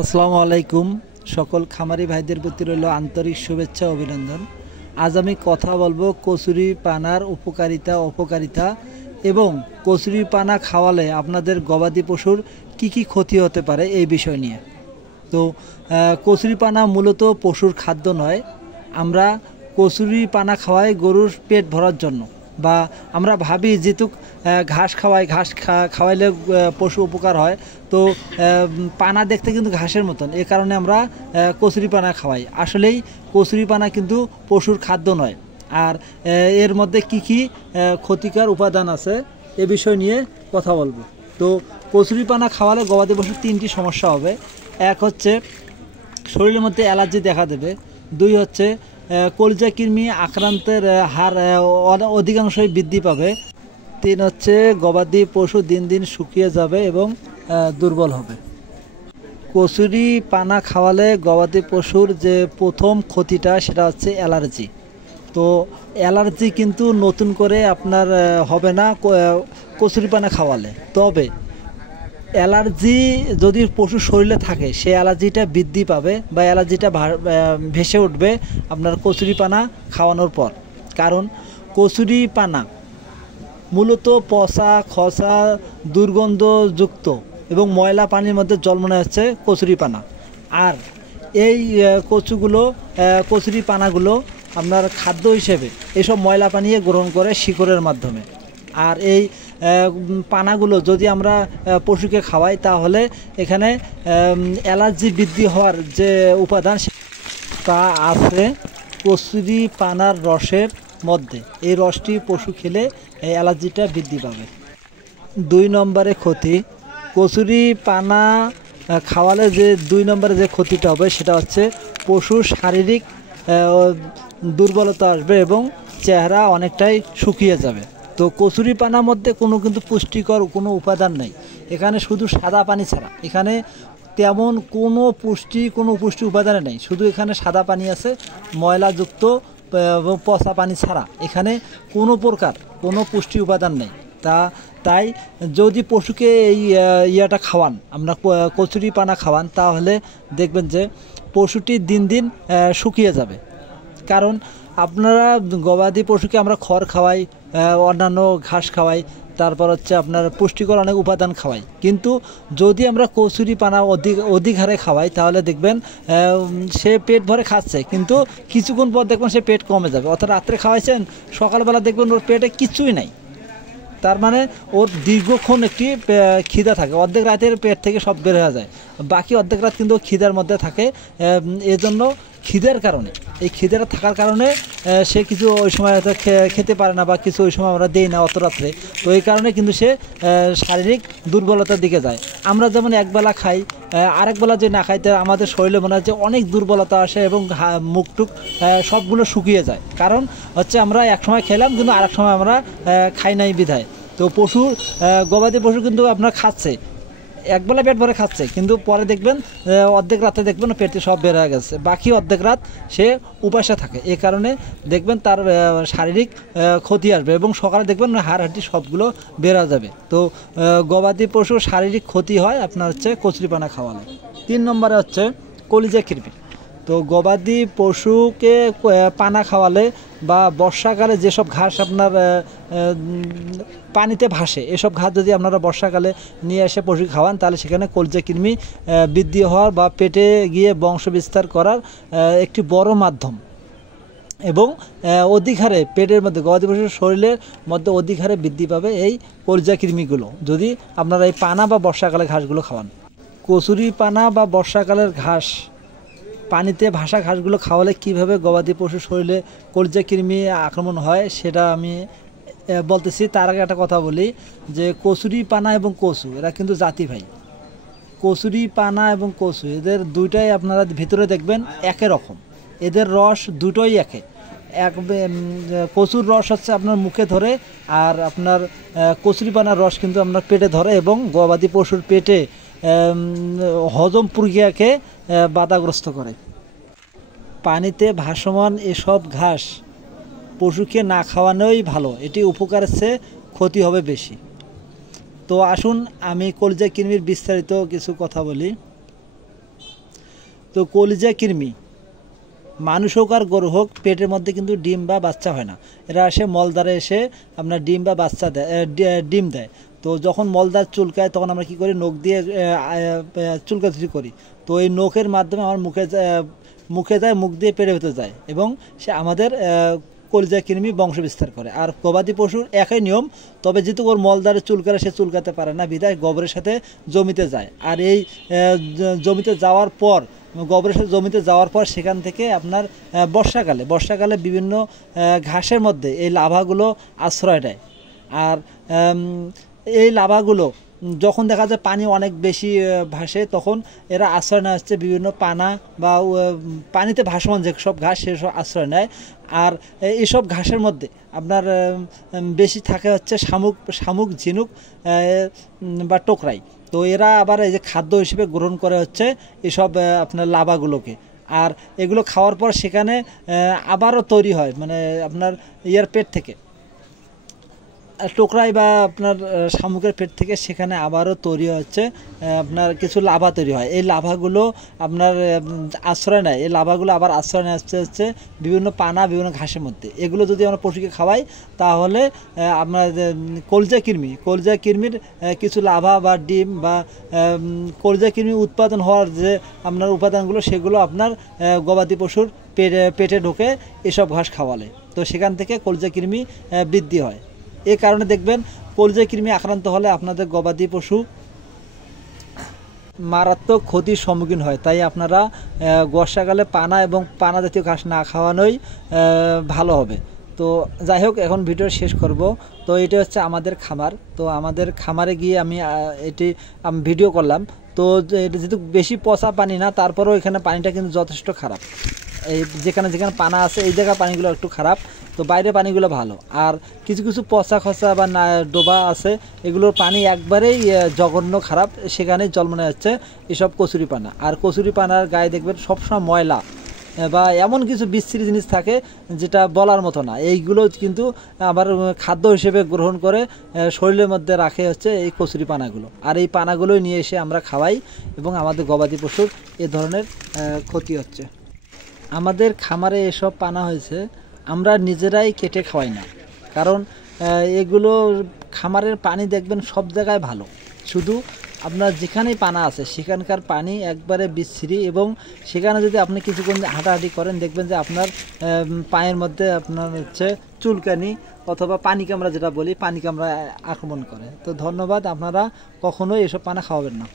আসসালামু আলাইকুম। সকল খামারি ভাইদের প্রতি রইল আন্তরিক শুভেচ্ছা অভিনন্দন। আজ আমি কথা বলবো কচুরি পানার উপকারিতা অপকারিতা এবং কচুরি পানা খাওয়ালে আপনাদের গবাদি পশুর কি কি ক্ষতি হতে পারে এই বিষয় নিয়ে। তো কচুরি পানা মূলত পশুর খাদ্য নয়। আমরা কচুরি পানা খাওয়াই গরুর পেট ভরার জন্য, বা আমরা ভাবি যেহেতু ঘাস খাওয়াই, ঘাস খাওয়াইলে পশু উপকার হয়। তো পানা দেখতে কিন্তু ঘাসের মতন, এ কারণে আমরা কচুরি পানা খাওয়াই। আসলেই কচুরি পানা কিন্তু পশুর খাদ্য নয়। আর এর মধ্যে কি কি ক্ষতিকর উপাদান আছে এ বিষয় নিয়ে কথা বলবো। তো কচুরি পানা খাওয়ালে গবাদি পশুর তিনটি সমস্যা হবে। এক হচ্ছে শরীরের মধ্যে অ্যালার্জি দেখা দেবে। দুই হচ্ছে কলিজা কৃমি আক্রান্তের হার অধিকাংশই বৃদ্ধি পাবে। তিন হচ্ছে গবাদি পশু দিন দিন শুকিয়ে যাবে এবং দুর্বল হবে। কচুরি পানা খাওয়ালে গবাদি পশুর যে প্রথম ক্ষতিটা সেটা হচ্ছে অ্যালার্জি। তো অ্যালার্জি কিন্তু নতুন করে আপনার হবে না কচুরি পানা খাওয়ালে। তবে অ্যালার্জি যদি পশুর শরীরে থাকে, সে অ্যালার্জিটা বৃদ্ধি পাবে বা অ্যালার্জিটা ভেসে উঠবে আপনার কচুরি পানা খাওয়ানোর পর। কারণ কচুরি পানা মূলত পচা খসা দুর্গন্ধযুক্ত এবং ময়লা পানির মধ্যে জন্মানো হচ্ছে কচুরি পানা। আর এই কচুরি পানাগুলো আপনার খাদ্য হিসেবে এসব ময়লা পানি গ্রহণ করে শিকড়ের মাধ্যমে। আর এই পানাগুলো যদি আমরা পশুকে খাওয়াই, তাহলে এখানে অ্যালার্জি বৃদ্ধি হওয়ার যে উপাদান তা আছে কচুরি পানার রসের মধ্যে। এই রসটি পশু খেলে এই অ্যালার্জিটা বৃদ্ধি পাবে। 2 নম্বরে ক্ষতি, কচুরি পানা খাওয়ালে যে 2 নম্বরে যে ক্ষতিটা হবে সেটা হচ্ছে পশুর শারীরিক দুর্বলতা আসবে এবং চেহারা অনেকটাই শুকিয়ে যাবে। তো কচুরি পানার মধ্যে কিন্তু পুষ্টিকর কোনো উপাদান নেই। এখানে শুধু সাদা পানি ছাড়া এখানে তেমন কোনো পুষ্টি উপাদান নেই। শুধু এখানে সাদা পানি আছে, ময়লাযুক্ত পচা পানি ছাড়া এখানে কোনো প্রকার কোনো পুষ্টি উপাদান নেই। তাই যদি পশুকে এই ইয়াটা খাওয়ান, আমরা কচুরি পানা খাওয়ান, তাহলে দেখবেন যে পশুটি দিন দিন শুকিয়ে যাবে। কারণ আপনারা গবাদি পশুকে আমরা খড় খাওয়াই, অন্যান্য ঘাস খাওয়াই, তারপর হচ্ছে আপনার পুষ্টিকর অনেক উপাদান খাওয়াই। কিন্তু যদি আমরা কচুরি পানা অধিক হারে খাওয়াই, তাহলে দেখবেন সে পেট ভরে খাচ্ছে, কিন্তু কিছুক্ষণ পর দেখবেন সে পেট কমে যাবে। অর্থাৎ রাত্রে খাওয়াইছেন, সকালবেলা দেখবেন ওর পেটে কিছুই নাই। তার মানে ওর দীর্ঘক্ষণ একটি খিদা থাকে। অর্ধেক রাতের পেট থেকে সব বের হয়ে যায়, বাকি অর্ধেক রাত কিন্তু খিদার মধ্যে থাকে। এজন্য খিদের কারণে, এই খিদেটা থাকার কারণে সে কিছু ওই সময় হয়তো খেতে পারে না, বা কিছু ওই সময় আমরা দিই না অত রাত্রে। তো এই কারণে কিন্তু সে শারীরিক দুর্বলতার দিকে যায়। আমরা যেমন একবেলা খাই, আরেকবেলা যে না খাইতে আমাদের শরীরে মনে হয় যে অনেক দুর্বলতা আসে এবং মুখ টুক সবগুলো শুকিয়ে যায়। কারণ হচ্ছে আমরা এক সময় খেলাম কিন্তু আরেক সময় আমরা খাই নাই বিধায়। তো গবাদি পশু কিন্তু আপনার খাচ্ছে, একবেলা পেট ভরে খাচ্ছে, কিন্তু পরে দেখবেন অর্ধেক রাতে দেখবেন পেটে সব বের হয়ে গেছে, বাকি অর্ধেক রাত সে উপাসে থাকে। এই কারণে দেখবেন তার শারীরিক ক্ষতি আসবে এবং সকালে দেখবেন হাড় হাড্ডি সবগুলো বের হয়ে যাবে। তো গবাদি পশুর শারীরিক ক্ষতি হয় আপনার হচ্ছে কচুরি পানা খাওয়ালে। 3 নম্বরে হচ্ছে কলিজা কৃমি। তো গবাদি পশুকে পানা খাওয়ালে বা বর্ষাকালে যেসব ঘাস আপনার পানিতে ভাসে, এসব ঘাস যদি আপনারা বর্ষাকালে নিয়ে এসে পশু খাওয়ান, তাহলে সেখানে কলিজা কৃমি বৃদ্ধি হওয়ার বা পেটে গিয়ে বংশ বিস্তার করার একটি বড় মাধ্যম। এবং অধিক হারে পেটের মধ্যে গবাদি পশুর শরীরের মধ্যে অধিক হারে বৃদ্ধি পাবে এই কলিজা কৃমিগুলো যদি আপনারা এই পানা বা বর্ষাকালে ঘাসগুলো খাওয়ান। কচুরি পানা বা বর্ষাকালের ঘাস, পানিতে ভাসা ঘাসগুলো খাওয়ালে কিভাবে গবাদি পশুর শরীরে কলিজা কৃমি আক্রমণ হয় সেটা আমি বলতেছি। তার আগে একটা কথা বলি যে কচুরি পানা এবং কচু এরা কিন্তু জাতি ভাই। কচুরি পানা এবং কচু এদের দুইটাই আপনারা ভিতরে দেখবেন একই রকম, এদের রস দুটোই কচুর রস হচ্ছে আপনার মুখে ধরে, আর আপনার কচুরি পানার রস কিন্তু আপনার পেটে ধরে এবং গবাদি পশুর পেটে হজম প্রক্রিয়াকে বাধাগ্রস্ত করে। পানিতে ভাসমান এসব ঘাস পশুকে না খাওয়ানোই ভালো, এটি উপকারের চেয়ে ক্ষতি হবে বেশি। তো আসুন আমি কলিজা কৃমির বিস্তারিত কিছু কথা বলি। তো কলিজা কৃমি মানুষ হোক আর গরু হোক পেটের মধ্যে কিন্তু ডিম বা বাচ্চা হয় না, এরা এসে মলদ্বারে এসে আপনার ডিম বা বাচ্চা দেয়, ডিম দেয়। তো যখন মলদ্বার চুলকায় তখন আমরা কি করি, নখ দিয়ে চুলকাচুলি করি। তো এই নখের মাধ্যমে আমার মুখে যায়, মুখ দিয়ে পেটের ভেতরে যায় এবং সে আমাদের কলিজা কৃমি বংশ বিস্তার করে। আর গবাদি পশুর একই নিয়ম, তবে যেহেতু ওর মলদ্বারে চুলকালে সে চুলকাতে পারে না, বিধায় গোবরের সাথে জমিতে যায়। আর এই জমিতে যাওয়ার পর, গোবরের সাথে জমিতে যাওয়ার পর সেখান থেকে আপনার বর্ষাকালে বিভিন্ন ঘাসের মধ্যে এই লাভাগুলো আশ্রয় নেয়। আর এই লাভাগুলো যখন দেখা যায় পানি অনেক বেশি ভাসে, তখন এরা আশ্রয় নেয় হচ্ছে বিভিন্ন পানা বা পানিতে ভাসমান যেসব ঘাস সেসব আশ্রয় নেয়। আর এইসব ঘাসের মধ্যে আপনার বেশি থাকে হচ্ছে শামুক, ঝিনুক বা টোকরাই। তো এরা আবার এই যে খাদ্য হিসেবে গ্রহণ করে হচ্ছে এসব আপনার লাভাগুলোকে। আর এগুলো খাওয়ার পর সেখানে আবারও তৈরি হয়, মানে আপনার পেট থেকে, টোকরাই বা আপনার শামুকের পেট থেকে সেখানে আবারও তৈরি হচ্ছে আপনার কিছু লাভা তৈরি হয়। এই লাভাগুলো আপনার আশ্রয় নেয়, এই লাভাগুলো আবার আশ্রয় নেয় হচ্ছে বিভিন্ন পানা, বিভিন্ন ঘাসের মধ্যে। এগুলো যদি আমরা পশুকে খাওয়াই তাহলে আপনার কলিজা কৃমির কিছু লাভা বা ডিম বা কলিজা কৃমি উৎপাদন হওয়ার যে আপনার উপাদানগুলো, সেগুলো আপনার গবাদি পশুর পেটে ঢোকে এসব ঘাস খাওয়ালে। তো সেখান থেকে কলিজা কৃমি বৃদ্ধি হয়। এই কারণে দেখবেন কলিজা কৃমি আক্রান্ত হলে আপনাদের গবাদি পশু মারাত্মক ক্ষতির সম্মুখীন হয়। তাই আপনারা বর্ষাকালে পানা এবং পানা জাতীয় ঘাস না খাওয়ানোই ভালো হবে। তো যাই হোক, এখন ভিডিও শেষ করব। তো এটা হচ্ছে আমাদের খামার। তো আমাদের খামারে গিয়ে আমি ভিডিও করলাম। তো এটা যেহেতু বেশি পচা পানি না, তারপরেও এখানে পানিটা কিন্তু যথেষ্ট খারাপ। এই যেখানে পানা আছে এই জায়গার পানিগুলো একটু খারাপ, তো বাইরে পানিগুলো ভালো। আর কিছু পচা খসা বা ডোবা আছে, এগুলোর পানি একবারেই জঘন্য খারাপ, সেখানে জন্ম নেওয়া হচ্ছে এসব কচুরি পানা। আর কচুরি পানার গায়ে দেখবেন সবসময় ময়লা বা এমন কিছু বিশ্রী জিনিস থাকে যেটা বলার মতো না। এইগুলো কিন্তু আবার খাদ্য হিসেবে গ্রহণ করে শরীরের মধ্যে রাখে হচ্ছে এই কচুরি পানাগুলো। আর এই পানাগুলোই নিয়ে এসে আমরা খাওয়াই এবং আমাদের গবাদি পশুর এ ধরনের ক্ষতি হচ্ছে। আমাদের খামারে এসব পানা হয়েছে, আমরা নিজেরাই কেটে খাওয়াই না, কারণ এগুলো খামারের পানি দেখবেন সব জায়গায় ভালো, শুধু আপনার যেখানেই পানা আছে সেখানকার পানি একবারে বিশ্রী। এবং সেখানে যদি আপনি কিছুক্ষণ হাঁটাহাঁটি করেন দেখবেন যে আপনার পায়ের মধ্যে আপনার হচ্ছে চুলকানি অথবা পানি কামড়া, যেটা বলি পানি কামড়া আক্রমণ করে। তো ধন্যবাদ, আপনারা কখনোই এসব পানা খাওয়াবেন না।